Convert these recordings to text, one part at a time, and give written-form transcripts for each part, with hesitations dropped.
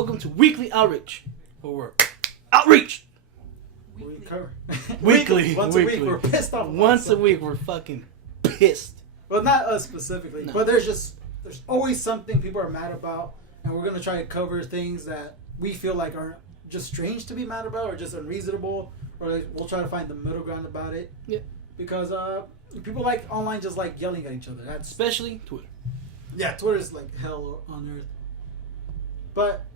welcome to Weekly Outrage. Where we're outreach. Weekly. Once a week, we're pissed off. Once a week, we're fucking pissed. Well, not us specifically, No. but there's always something people are mad about, and we're gonna try to cover things that we feel like are just strange to be mad about, or just unreasonable, or like we'll try to find the middle ground about it. Yeah. Because people like online just like yelling at each other. That's Especially Twitter. Yeah, Twitter's like hell on earth. But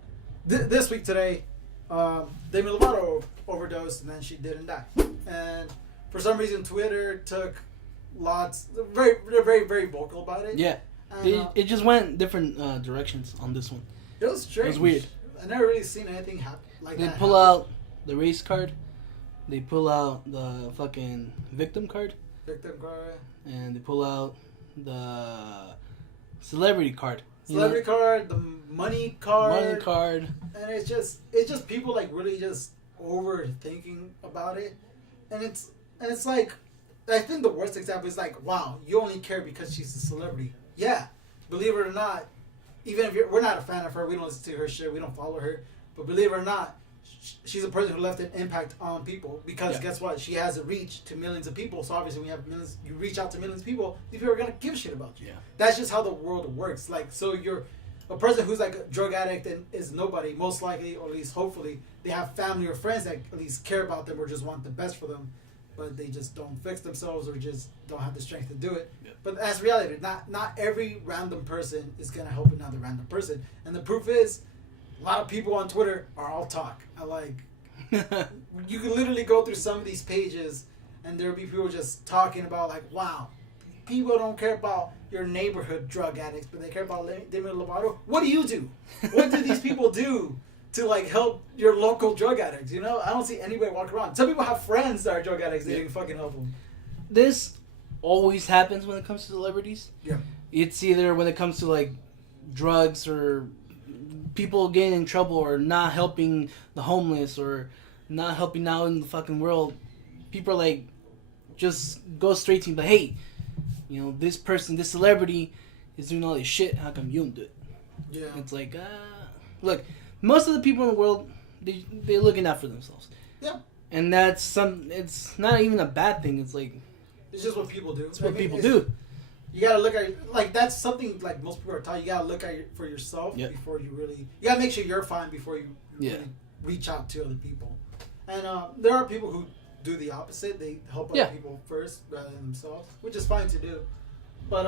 this week today, Demi Lovato overdosed and then she didn't die. And for some reason, Twitter took they're very, very vocal about it. Yeah. And, It just went different directions on this one. it was strange. It was weird. I never really seen anything like They that. pull out the race card. They pull out the fucking victim card. Victim card. And they pull out the celebrity card. Celebrity card, the money card. Money card. And it's just people like really just overthinking about it. And it's like, I think the worst example is like, wow, you only care because she's a celebrity. Yeah, believe it or not, even if we're not a fan of her, we don't listen to her shit, we don't follow her, but believe it or not, she's a person who left an impact on people because guess what? She has a reach to millions of people. So obviously, when you have millions, you reach out to millions of people. These people are gonna give a shit about you. Yeah. That's just how the world works. Like, so you're a person who's like a drug addict and is nobody. Most likely, or at least hopefully, they have family or friends that at least care about them or just want the best for them, but they just don't fix themselves or just don't have the strength to do it. Yeah. But that's reality. Not every random person is gonna help another random person, and the proof is, a lot of people on Twitter are all talk. You can literally go through some of these pages, and there'll be people just talking about like, wow, people don't care about your neighborhood drug addicts, but they care about Demi Lovato. What do you do? What do these people do to like help your local drug addicts? You know, I don't see anybody walk around. Some people have friends that are drug addicts. They can fucking help them. This always happens when it comes to celebrities. Yeah. It's either when it comes to like drugs or people getting in trouble or not helping the homeless or not helping out in the fucking world. People are like, just go straight to you, but hey, you know, this person, this celebrity is doing all this shit. How come you don't do it? Yeah. It's like, look, most of the people in the world, they're looking out for themselves. Yeah. And it's not even a bad thing. It's like, It's just what people do. it's what people do. You gotta look at like that's something like most people are taught. You gotta look at for yourself before you really. You gotta make sure you're fine before you really reach out to other people. And there are people who do the opposite. They help other people first rather than themselves, which is fine to do. But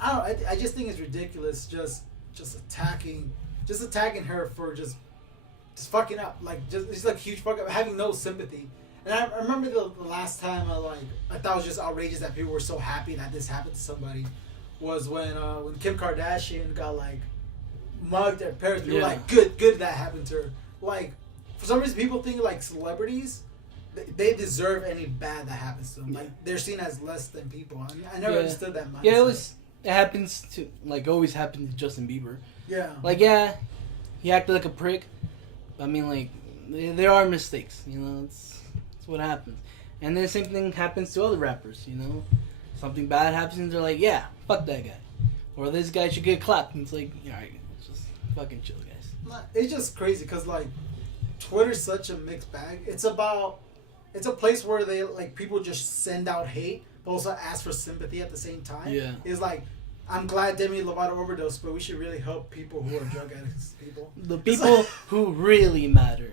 I just think it's ridiculous just attacking her for just fucking up. Like it's like huge fuck up, having no sympathy. And I remember the last time I thought it was just outrageous that people were so happy that this happened to somebody was when Kim Kardashian got like mugged at Paris. People were like, good that happened to her. Like, for some reason people think like celebrities, they deserve any bad that happens to them. Like they're seen as less than people. I never understood that mindset. Yeah, it happens to like always happened to Justin Bieber. Yeah. Like he acted like a prick. I mean, like there are mistakes. You know, it's what happens. And then the same thing happens to other rappers, you know? Something bad happens and they're like, yeah, fuck that guy. Or this guy should get clapped. And it's like, alright, just fucking chill, guys. It's just crazy because, like, Twitter's such a mixed bag. It's a place where they, like, people just send out hate, but also ask for sympathy at the same time. Yeah. It's like, I'm glad Demi Lovato overdosed, but we should really help people who are drug addicts, people. The people who really matter.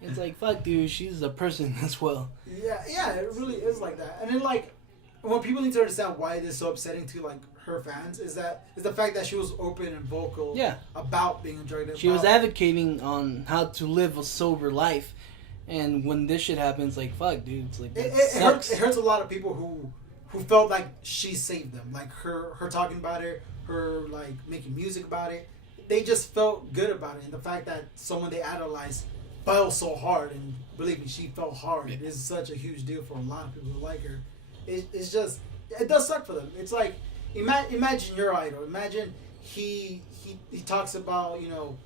It's like, fuck, dude, she's a person as well. Yeah, it really is like that. And then, like, what people need to understand why it is so upsetting to, like, her fans is the fact that she was open and vocal about being a drug addict. She was advocating on how to live a sober life. And when this shit happens, like, fuck, dude, it's like, it hurts a lot of people who felt like she saved them. Like, her talking about it, her, like, making music about it. They just felt good about it. And the fact that someone they idolized fell so hard, and believe me, she fell hard. It is such a huge deal for a lot of people who like her. It's just, it does suck for them. It's like, imagine your idol. Imagine he talks about, you know,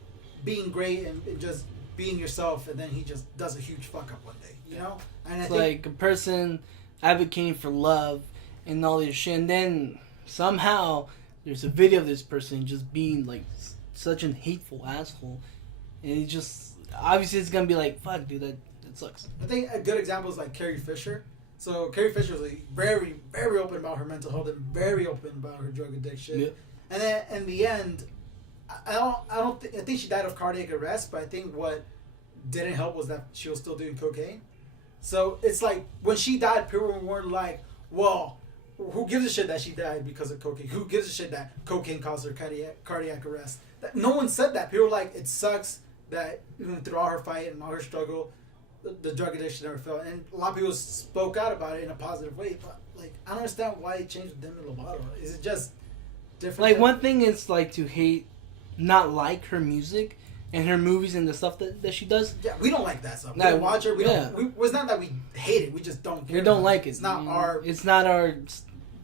being great and just being yourself, and then he just does a huge fuck up one day, you know? And it's like a person advocating for love and all this shit, and then somehow there's a video of this person just being like such an hateful asshole, and it just obviously it's gonna be like, fuck, dude, that sucks. I think a good example is like Carrie Fisher. So Carrie Fisher was like very, very open about her mental health and very open about her drug addiction. Yeah. And then in the end, I think she died of cardiac arrest, but I think what didn't help was that she was still doing cocaine. So it's like when she died, people weren't like, well, who gives a shit that she died because of cocaine? Who gives a shit that cocaine caused her cardiac arrest? No one said that. People were like, it sucks that even through all her fight and all her struggle, the drug addiction never fell. And a lot of people spoke out about it in a positive way. But like, I don't understand why it changed with Demi Lovato. Is it just different? Like, one thing is like to hate, not like her music and her movies and the stuff that she does. Yeah, we don't like that stuff. We don't watch her. It's not that we hate it. We just don't care. We don't like it. It's not our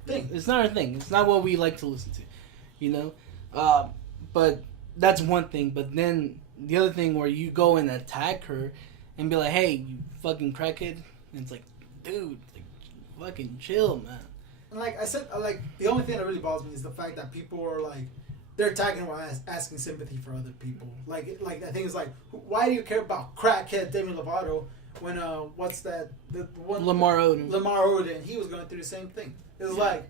thing. It's not our thing. It's not what we like to listen to, you know? But that's one thing. But then the other thing where you go and attack her and be like, hey, you fucking crackhead. And it's like, dude, like, fucking chill, man. And like I said, like, the only thing that really bothers me is the fact that people are like, they're attacking while asking sympathy for other people. Like I think it's like, why do you care about crackhead Demi Lovato when what's that, the one, Lamar Odom, he was going through the same thing. It's like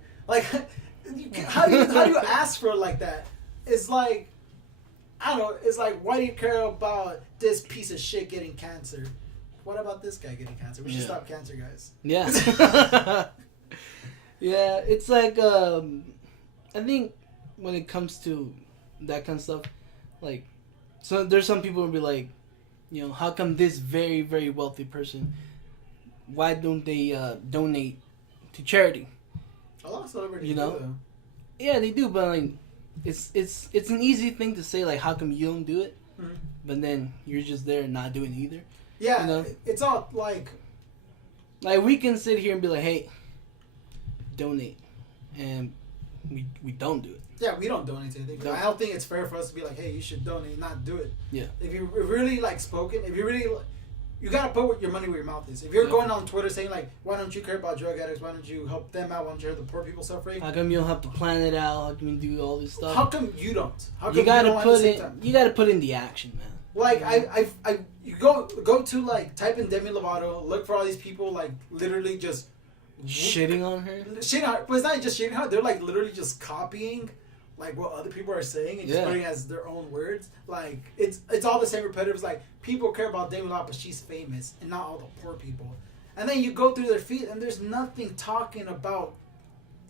how do you ask for it like that? It's like, I don't know. It's like, why do you care about this piece of shit getting cancer? What about this guy getting cancer? We should stop cancer, guys. Yeah. Yeah, it's like I think when it comes to that kind of stuff, like, so there's some people who be like, you know, how come this very, very wealthy person, why don't they donate to charity? A lot of celebrities, you know, do, though. Yeah, they do, but like, it's an easy thing to say, like, how come you don't do it? Mm-hmm. But then you're just there and not doing it either. Yeah, you know? It's all like we can sit here and be like, hey, donate, and we don't do it. Yeah, we don't donate to anything. I don't think it's fair for us to be like, hey, you should donate and not do it. Yeah. If you really like spoken, if you really, you gotta put your money where your mouth is. If you're going on Twitter saying like, why don't you care about drug addicts? Why don't you help them out? Why don't you help the poor people suffering? How come you don't have to plan it out? How come you do all this stuff? How come you don't? How come you gotta put in the action, man. Like you go to like type in Demi Lovato, look for all these people like literally just shitting on her. But it's not just shitting on her. They're like literally just copying like what other people are saying and just putting it as their own words. Like it's all the same repetitive. It's like people care about Demi Lovato, but she's famous, and not all the poor people. And then you go through their feed, and there's nothing talking about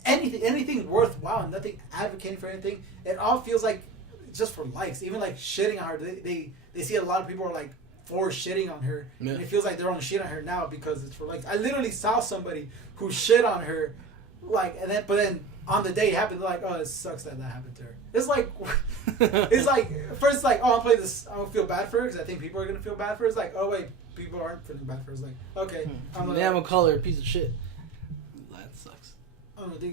anything worthwhile, nothing advocating for anything. It all feels like just for likes. Even like shitting on her, they see a lot of people are like for shitting on her, and it feels like they're on shit on her now because it's for likes. I literally saw somebody who shit on her, like, but then on the day it happened, like, oh, it sucks that happened to her. It's like, first it's like, oh, I'm playing this, I don't feel bad for her because I think people are gonna feel bad for her. It's like, oh wait, people aren't feeling bad for her. It's like, okay, I'm gonna call her a piece of shit. That sucks. I don't know.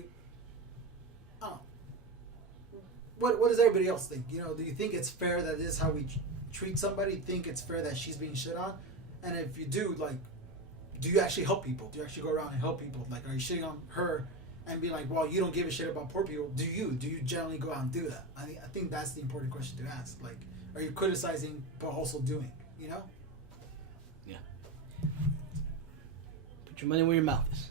What does everybody else think? You know, do you think it's fair that this is how we treat somebody? Think it's fair that she's being shit on? And if you do, like, do you actually help people? Do you actually go around and help people? Like, are you shitting on her and be like, well, you don't give a shit about poor people? Do you generally go out and do that? I think that's the important question to ask. Like, are you criticizing but also doing? You know? Yeah. Put your money where your mouth is.